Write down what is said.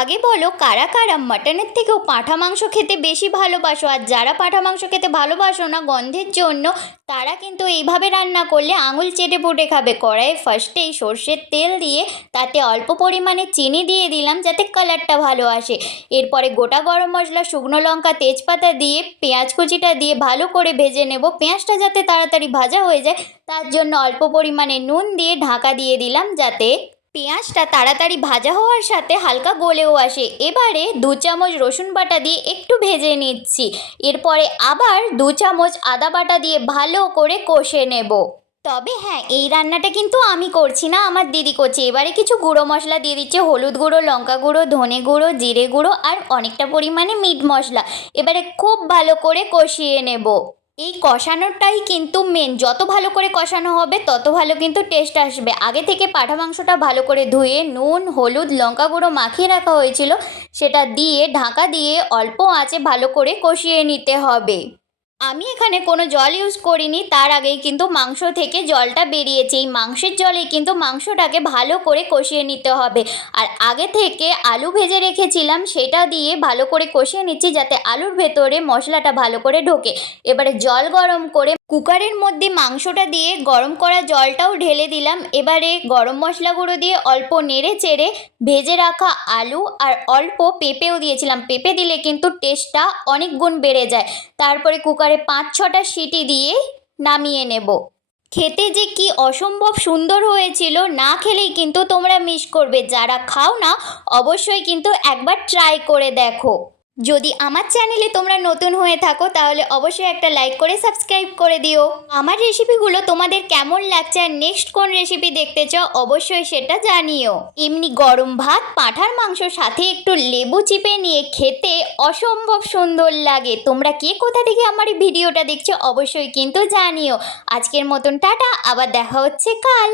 আগে বলো কারা কারা মাটনের থেকেও পাঁঠা মাংস খেতে বেশি ভালোবাসো? আর যারা পাঁঠা মাংস খেতে ভালোবাসো না, গন্ধের জন্য, তারা কিন্তু এইভাবে রান্না করলে আঙুল চেটে পুটে খাবে। কড়াইয়ে ফার্স্টেই সর্ষের তেল দিয়ে তাতে অল্প পরিমাণে চিনি দিয়ে দিলাম যাতে কালারটা ভালো আসে। এরপরে গোটা গরম মশলা, শুকনো লঙ্কা, তেজপাতা দিয়ে, পেঁয়াজ কুচিটা দিয়ে ভালো করে ভেজে নেব। পেঁয়াজটা যাতে তাড়াতাড়ি ভাজা হয়ে যায়, তার জন্য অল্প পরিমাণে নুন দিয়ে ঢাকা দিয়ে দিলাম যাতে পেঁয়াজটা তাড়াতাড়ি ভাজা হওয়ার সাথে হালকা গলেও আসে। এবারে দু চামচ রসুন বাটা দিয়ে একটু ভেজে নিচ্ছি। এরপরে আবার দু চামচ আদা বাটা দিয়ে ভালো করে কষে নেব। তবে হ্যাঁ এই রান্নাটা কিন্তু আমি করছি না, আমার দিদি করছে। এবারে কিছু গুঁড়ো মশলা দিয়ে দিচ্ছে, হলুদ গুঁড়ো, লঙ্কা গুঁড়ো, ধনে গুঁড়ো, জিরে গুঁড়ো আর অনেকটা পরিমাণে মিট মশলা। এবারে খুব ভালো করে কষিয়ে নেব। এই কষানোটাই কিন্তু মেন যত ভালো করে কষানো হবে, তত ভালো কিন্তু টেস্ট আসবে। আগে থেকে পাঠা মাংসটা ভালো করে ধুয়ে নুন, হলুদ, লঙ্কা গুঁড়ো মাখিয়ে রাখা হয়েছিল, সেটা দিয়ে, ঢাকা দিয়ে অল্প আঁচে ভালো করে কষিয়ে নিতে হবে। আমি এখানে কোনো জল ইউজ করিনি, তার আগেই কিন্তু মাংস থেকে জলটা বেরিয়েছে। এই মাংসের জলে কিন্তু মাংসটাকে ভালো করে কষিয়ে নিতে হবে। আর আগে থেকে আলু ভেজে রেখেছিলাম, সেটা দিয়ে ভালো করে কষিয়ে নিচ্ছি যাতে আলুর ভেতরে মশলাটা ভালো করে ঢোকে। এবারে জল গরম করে কুকারের মধ্যে মাংসটা দিয়ে গরম করা জলটাও ঢেলে দিলাম। এবারে গরম মশলা গুঁড়ো দিয়ে অল্প নেড়ে চেড়ে ভেজে রাখা আলু আর অল্প পেঁপেও দিয়েছিলাম। পেঁপে দিলে কিন্তু টেস্টটা অনেক গুণ বেড়ে যায়। তারপরে কুকারে পাঁচ ছটা সিটি দিয়ে নামিয়ে নেব। খেতে যে কি অসম্ভব সুন্দর হয়েছিল, না খেলেই কিন্তু তোমরা মিস করবে। যারা খাও না, অবশ্যই কিন্তু একবার ট্রাই করে দেখো। যদি আমার চ্যানেলে তোমরা নতুন হয়ে থাকো, তাহলে অবশ্যই একটা লাইক করে সাবস্ক্রাইব করে দিও। আমার রেসিপিগুলো তোমাদের কেমন লাগছে আর নেক্সট কোন রেসিপি দেখতে চাও, অবশ্যই সেটা জানিও। এমনি গরম ভাত, পাঁঠার মাংস, সাথে একটু লেবু চিপে নিয়ে খেতে অসম্ভব সুন্দর লাগে। তোমরা কে কোথা থেকে আমার এই ভিডিওটা দেখছ, অবশ্যই কিন্তু জানিও। আজকের মতন টাটা, আবার দেখা হচ্ছে কাল।